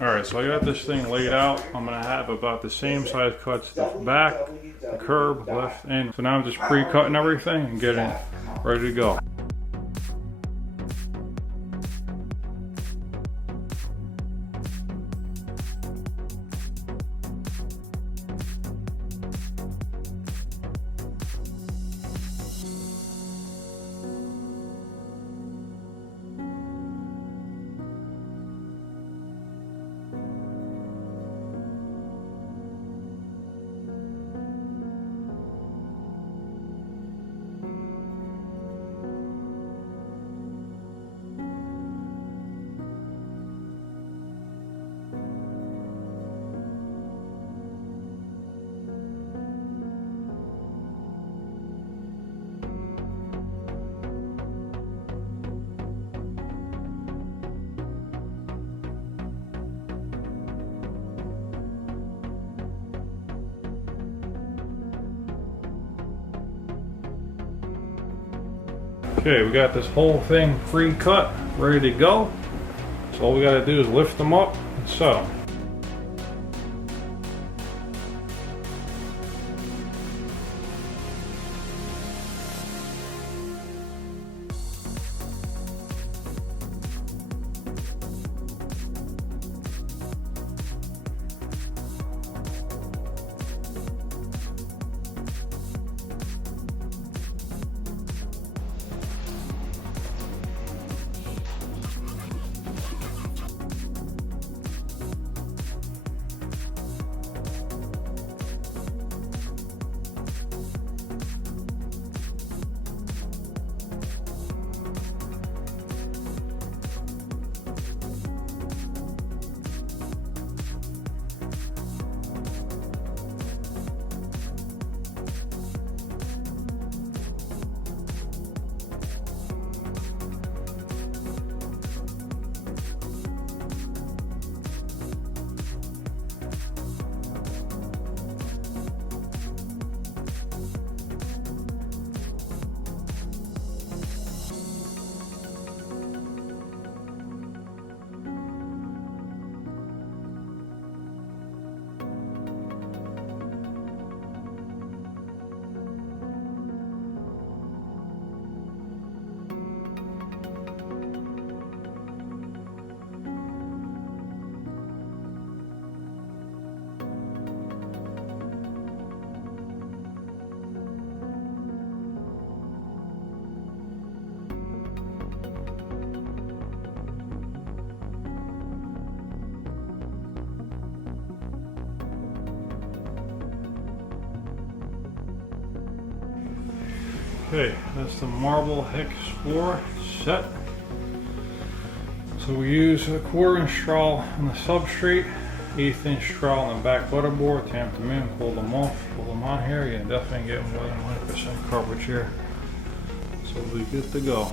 Alright, so I got this thing laid out. I'm going to have about the same size cuts the back, the curb, left, and so now I'm just pre-cutting everything and getting ready to go. Okay, we got this whole thing pre-cut, ready to go. So all we got to do is lift them up and set them. Okay, that's the marble hex floor set. So we use a 1/4 inch trowel on the substrate, 1/8 inch trowel on the back butterboard, tamp them in, pull them off, pull them on here. You're definitely getting more than 100% coverage here. So we'll be good to go.